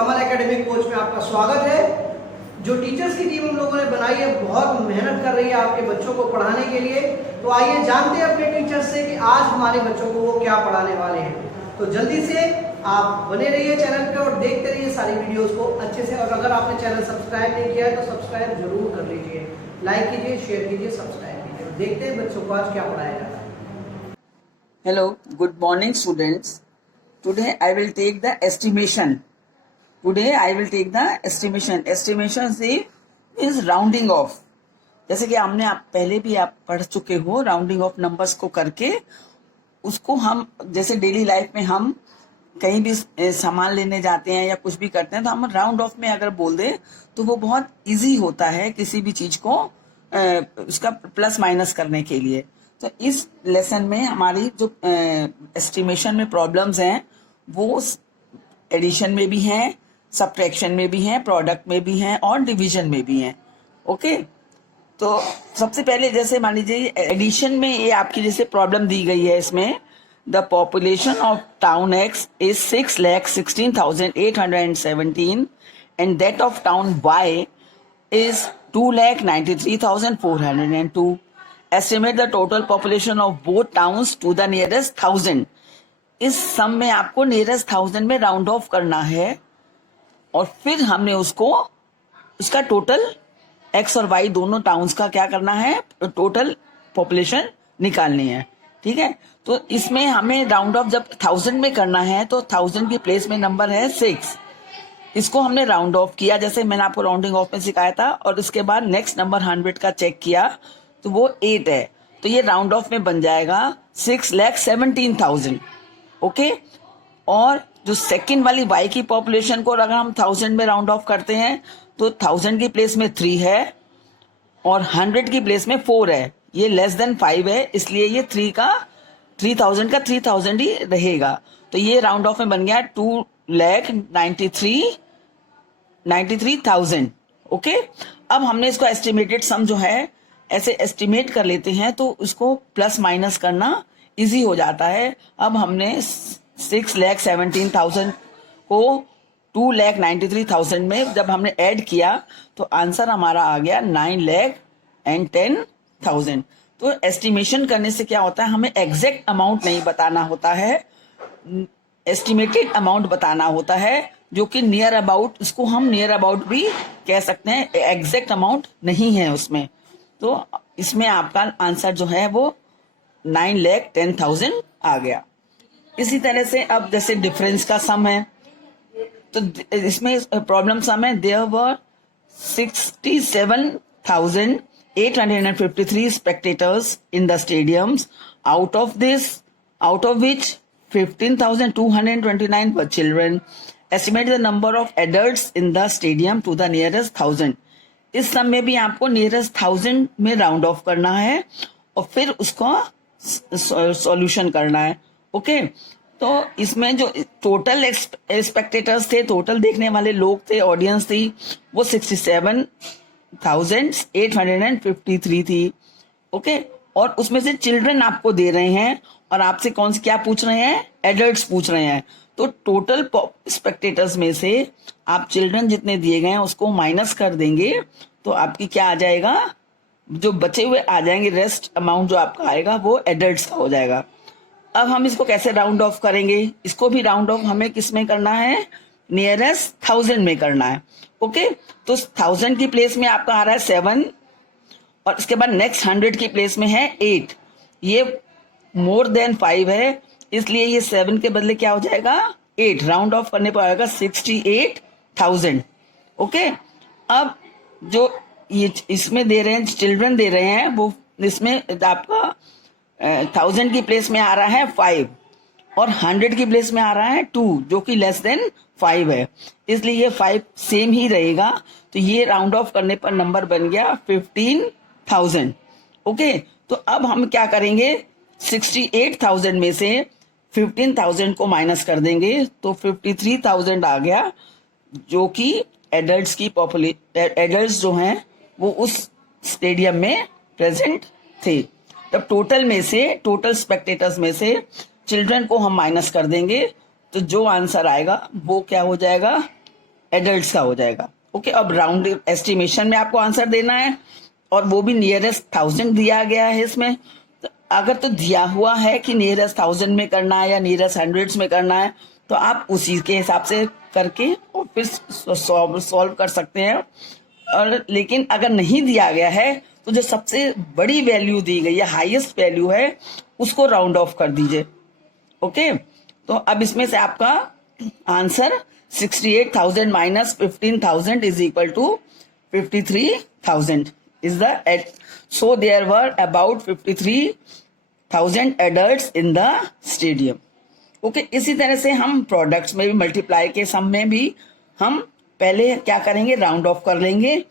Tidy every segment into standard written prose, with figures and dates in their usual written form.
कमल academic coach में आपका स्वागत है। जो टीचर्स की टीम हम लोगों ने बनाई है बहुत मेहनत कर रही है आपके बच्चों को पढ़ाने के लिए। तो आइए जानते हैं अपने टीचर्स से कि आज हमारे बच्चों को वो क्या पढ़ाने वाले हैं। तो जल्दी से आप बने रहिए चैनल पे और देखते रहिए सारी वीडियोस को अच्छे से। और अगर आपने चैनल सब्सक्राइब नहीं किया है तो सब्सक्राइब जरूर कर लीजिए, लाइक कीजिए, शेयर कीजिए, सब्सक्राइब कीजिए। देखते हैं बच्चों को आज क्या पढ़ाया जाता है। Hello, good morning students. Today I will take the estimation. Estimation is rounding off. जैसे कि हमने आप पहले भी आप पढ़ चुके हो, राउंडिंग ऑफ नंबर्स को करके उसको हम जैसे डेली लाइफ में हम कहीं भी सामान लेने जाते हैं या कुछ भी करते हैं तो हम राउंड ऑफ में अगर बोल दें तो वो बहुत इजी होता है किसी भी चीज को उसका प्लस माइनस करने के लिए। तो इस लेसन में हमारी जो एस्टिमेशन में प्रॉब्लम्स हैं वो एडिशन में भी हैं, सब्ट्रैक्शन में भी हैं, प्रोडक्ट में भी हैं और डिवीजन में भी हैं। ओके, तो सबसे पहले जैसे मान लीजिए एडिशन में ये आपकी जैसे प्रॉब्लम दी गई है, इसमें the population of town X is 6,16,817 and that of town Y is 2,93,402. Estimate the total population of both towns to the nearest 1,000. इस सम में आपको नियरेस्ट 1,000 में राउंड ऑफ करना है और फिर हमने उसका टोटल एक्स और वाई दोनों टाउन्स का क्या करना है, टोटल पॉपुलेशन निकालनी है। ठीक है, तो इसमें हमें राउंड ऑफ जब 1,000 में करना है तो 1,000 की प्लेस में नंबर है 6, इसको हमने राउंड ऑफ किया जैसे मैंने आपको राउंडिंग ऑफ में सिखाया था। और उसके बाद नेक्स्ट नंबर 100 का चेक किया तो वो 8 है, तो ये राउंड ऑफ में बन जाएगा 6,17,000। ओके, और जो सेकंड वाली y की पॉपुलेशन को अगर हम 1,000 में राउंड ऑफ करते हैं तो 1,000 की प्लेस में 3 है और 100 की प्लेस में 4 है। ये लेस देन 5 है, इसलिए ये 3,000 का 3,000 ही रहेगा। तो ये राउंड ऑफ में बन गया 2,93,000। ओके, अब हमने इसको एस्टिमेटेड सम जो है ऐसे एस्टिमेट कर लेते हैं तो उसको प्लस माइनस करना इजी हो जाता है। अब हमने 6,17,000 को 2,93,000 में जब हमने ऐड किया तो आंसर हमारा आ गया 9,10,000। तो एस्टिमेशन करने से क्या होता है, हमें एग्जैक्ट अमाउंट नहीं बताना होता है, एस्टिमेटेड अमाउंट बताना होता है, जो कि नियर अबाउट, इसको हम नियर अबाउट भी कह सकते हैं, एग्जैक्ट अमाउंट नहीं है उसमें। तो इसमें आपका आंसर जो है वो 9,10,000 आ गया। इसी तरह से अब जैसे डिफरेंस का सम है तो इसमें प्रॉब्लम सम है, there were 67,853 spectators in the stadiums, out of which 15,229 were children. Estimate the number of adults in the stadium to the nearest 1,000. इस सम में भी आपको नियरेस्ट 1,000 में राउंड ऑफ करना है और फिर उसको सॉल्यूशन करना है। ओके, तो इसमें जो टोटल स्पेक्टेटर्स थे, टोटल देखने वाले लोग थे, ऑडियंस थी, वो 67,853 थी। ओके, और उसमें से चिल्ड्रन आपको दे रहे हैं और आपसे कौन से क्या पूछ रहे हैं, एडल्ट्स पूछ रहे हैं। तो टोटल स्पेक्टेटर्स में से आप चिल्ड्रन जितने दिए गए हैं उसको माइनस कर देंगे तो आपकी क्या आ जाएगा, जो बचे हुए आ जाएंगे, रेस्ट अमाउंट जो आपका आएगा वो एडल्ट्स का हो जाएगा। अब हम इसको कैसे राउंड ऑफ करेंगे, इसको भी राउंड ऑफ हमें किस में करना है, नियरेस्ट 1,000 में करना है। ओके, तो 1,000 की प्लेस में आपका आ रहा है 7 और इसके बाद नेक्स्ट 100 की प्लेस में है 8। ये मोर देन 5 है, इसलिए ये 7 के बदले क्या हो जाएगा 8, राउंड ऑफ करने पर आएगा 68,000। ओके, अब जो ये इसमें दे रहे हैं, चिल्ड्रन दे रहे हैं, वो इसमें आपका 1,000 की प्लेस में आ रहा है 5 और 100 की प्लेस में आ रहा है 2, जो कि लेस देन 5 है, इसलिए ये 5 सेम ही रहेगा। तो ये राउंड ऑफ करने पर नंबर बन गया 15,000। ओके, तो अब हम क्या करेंगे, 68,000 में से 15,000 को माइनस कर देंगे तो 53,000 आ गया, जो कि एडल्ट्स जो हैं वो उस स्टेडियम में प्रेजेंट थे। तब टोटल स्पेक्टेटर्स में से चिल्ड्रन को हम माइनस कर देंगे तो जो आंसर आएगा वो क्या हो जाएगा, एडल्ट्स का हो जाएगा। ओके, अब राउंड एस्टिमेशन में आपको आंसर देना है और वो भी नियरेस्ट 1000 दिया गया है इसमें। तो अगर तो दिया हुआ है कि नियरेस्ट 1000 में करना है या नियरेस्ट हंड्रेड्स में करना है, तो आप उसी के हिसाब से करके और फिर सॉल्व कर सकते हैं। और लेकिन अगर नहीं दिया गया है तो जो सबसे बड़ी वैल्यू दी गई है, हाईएस्ट वैल्यू है, उसको राउंड ऑफ कर दीजिए। ओके, तो अब इसमें से आपका answer 68,000 minus 15,000 is equal to 53,000 is the so there were about 53,000 adults in the stadium. Okay, इसी तरह से हम प्रोडक्ट्स में भी मल्टीप्लाई के सम में भी हम पहले क्या करेंगे, राउंड ऑफ कर लेंगे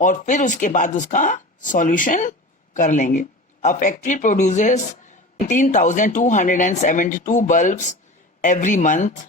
और फिर उसके बाद उसका सॉल्यूशन कर लेंगे। A factory produces 19,272 bulbs every month.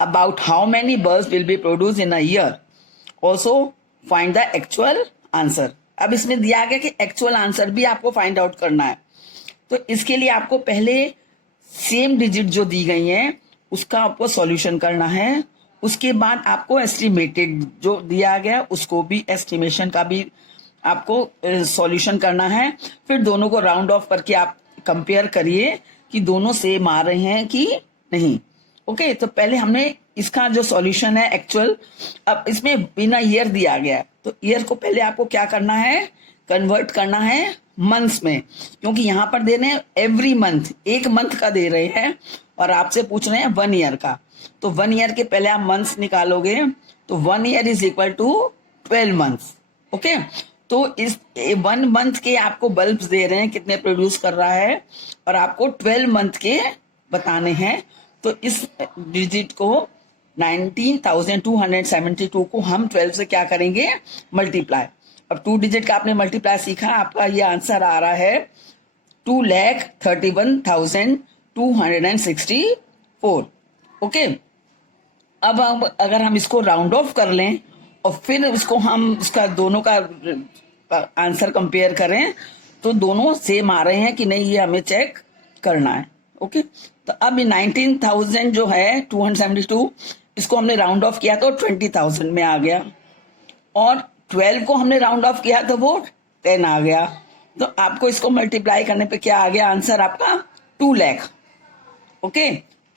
About how many bulbs will be produced in a year? Also find the actual answer. अब इसमें दिया गया कि एक्चुअल आंसर भी आपको फाइंड आउट करना है। तो इसके लिए आपको पहले सेम डिजिट जो दी गई हैं उसका आपको सॉल्यूशन करना है। उसके बाद आपको एस्टिमेटेड जो दिया गया उसको भी, एस्टिमेशन का भी आपको सॉल्यूशन करना है। फिर दोनों को राउंड ऑफ करके आप कंपेयर करिए कि दोनों सेम आ रहे हैं कि नहीं। ओके, तो पहले हमने इसका जो सॉल्यूशन है एक्चुअल, अब इसमें बिना ईयर दिया गया है तो ईयर को पहले आपको क्या करना है, कन्वर्ट करना है मंथ्स में, क्योंकि यहाँ पर दे रहे हैं एवरी मंथ, एक मंथ का दे रहे हैं और आपसे पूछ रहे हैं 1 ईयर का। तो 1 ईयर के पहले आप मंथ्स निकालोगे तो 1 year is equal to 12 months. Okay, तो इस 1 मंथ के आपको बल्ब्स दे रहे हैं कितने प्रोड्यूस कर रहा है और आपको 12 मंथ के बताने हैं। तो इस डिजिट को 19,272 को हम 12 से क्या करेंगे, मल्टीप्लाई। अब 2 डिजिट का आपने मल्टीप्लाई सीखा, आपका ये आंसर आ रहा है 2,31,264। ओके, अब अगर हम इसको राउंड ऑफ कर लें और फिर इसको हम उसका दोनों का आंसर कंपेयर करें तो दोनों सेम आ रहे हैं कि नहीं, ये हमें चेक करना है। ओके, तो अब 19,000 जो है 272, इसको हमने राउंड ऑफ किया तो 20,000 में आ गया और 12 को हमने राउंड ऑफ किया तो वो 10 आ गया। तो आपको इसको मल्टीप्लाई करने पे क्या आ गया, आंसर आपका 2 लाख। ओके,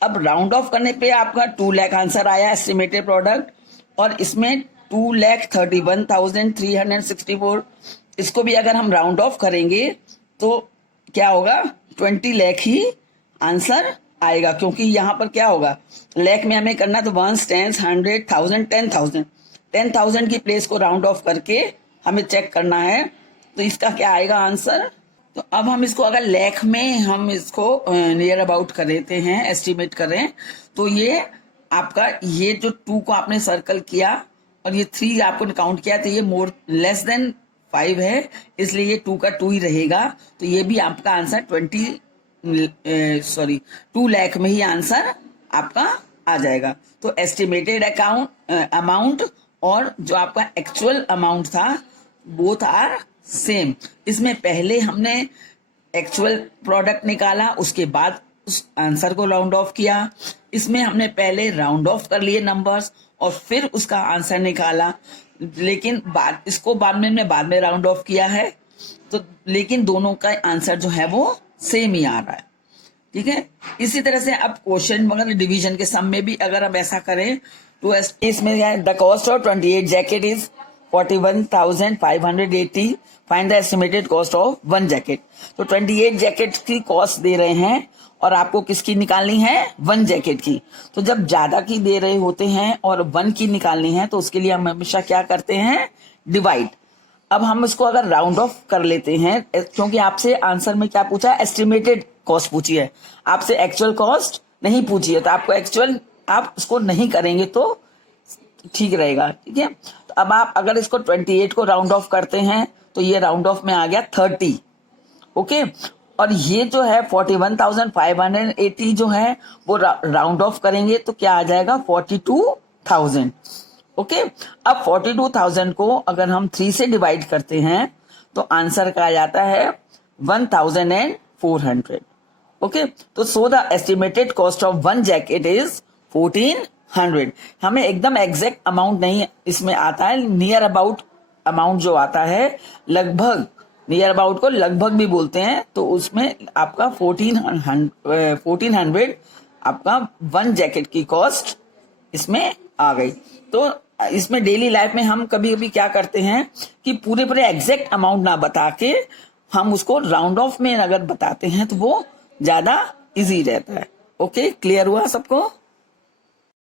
अब राउंड ऑफ करने पे आपका 2 लाख आंसर आया एस्टिमेटेड प्रोडक्ट, और इसमें 2,31,364, इसको भी अगर हम राउंड ऑफ करेंगे तो क्या होगा, 20 लाख ही आंसर आएगा, क्योंकि यहाँ पर क्या होगा, लाख में हमें करना तो 1 10 100 1000 10,000 10,000 की प्लेस को राउंड ऑफ करके हमें चेक करना है। तो इसका क्या आएगा आंसर। तो अब हम इसको अगर लाख में हम इसको नियर अबाउट कर देते हैं, एस्टिमेट करें, तो ये आपका ये जो 2 को आपने सर्कल किया और ये 3 आपको काउंट किया तो ये मोर लेस देन 5 है, इसलिए ये 2 का 2 ही रहेगा। तो ये भी आपका आंसर 2 लाख में ही आंसर आपका आ जाएगा। तो एस्टिमेटेड अमाउंट और जो आपका एक्चुअल अमाउंट था बोथ आर सेम। इसमें पहले हमने एक्चुअल प्रोडक्ट निकाला, उसके बाद उस आंसर को राउंड ऑफ किया। इसमें हमने पहले राउंड ऑफ कर लिए नंबर्स और फिर उसका आंसर निकाला, लेकिन इसको बाद में राउंड ऑफ किया है। तो लेकिन दोनों का आंसर जो है वो सेम ही आ रहा है। ठीक है, इसी तरह से अब क्वेश्चन मगर डिवीजन के सम में भी अगर हम ऐसा करें तो इसमें the cost of 28 jacket is 41,580, find the estimated cost of 1 jacket. तो 28 जैकेट की कॉस्ट दे रहे हैं और आपको किसकी निकालनी है, 1 जैकेट की। तो जब ज्यादा की दे रहे होते हैं और 1 की निकालनी है तो उसके लिए हम हमेशा क्या करते हैं, डिवाइड। अब हम इसको अगर राउंड ऑफ कर लेते हैं, क्योंकि आपसे आंसर में क्या पूछा है, एस्टिमेटेड कॉस्ट पूछी है, आपसे एक्चुअल कॉस्ट नहीं पूछी है। तो आपको एक्चुअल आप उसको नहीं करेंगे तो ठीक रहेगा। ठीक है, तो अब आप अगर इसको 28 को राउंड ऑफ करते हैं तो ये राउंड ऑफ में आ गया 30। ओके, और ये जो है 41,580 जो है वो राउंड ऑफ करेंगे तो क्या आ जाएगा, 42,000। ओके, अब 42,000 को अगर हम 3 से डिवाइड करते हैं तो आंसर का आ जाता है 1,400। ओके, तो so the estimated cost of 1 jacket is 14 100। हमें एकदम एग्जैक्ट अमाउंट नहीं इसमें आता है, नियर अबाउट अमाउंट जो आता है, लगभग, नियर अबाउट को लगभग भी बोलते हैं, तो उसमें आपका 1400 आपका 1 जैकेट की कॉस्ट इसमें आ गई। तो इसमें डेली लाइफ में हम कभी कभी क्या करते हैं कि पूरे पूरे एग्जैक्ट अमाउंट ना बता के हम उसको राउंड ऑफ में अगर बताते हैं तो वो ज्यादा इजी रहता है। ओके, क्लियर हुआ सबको?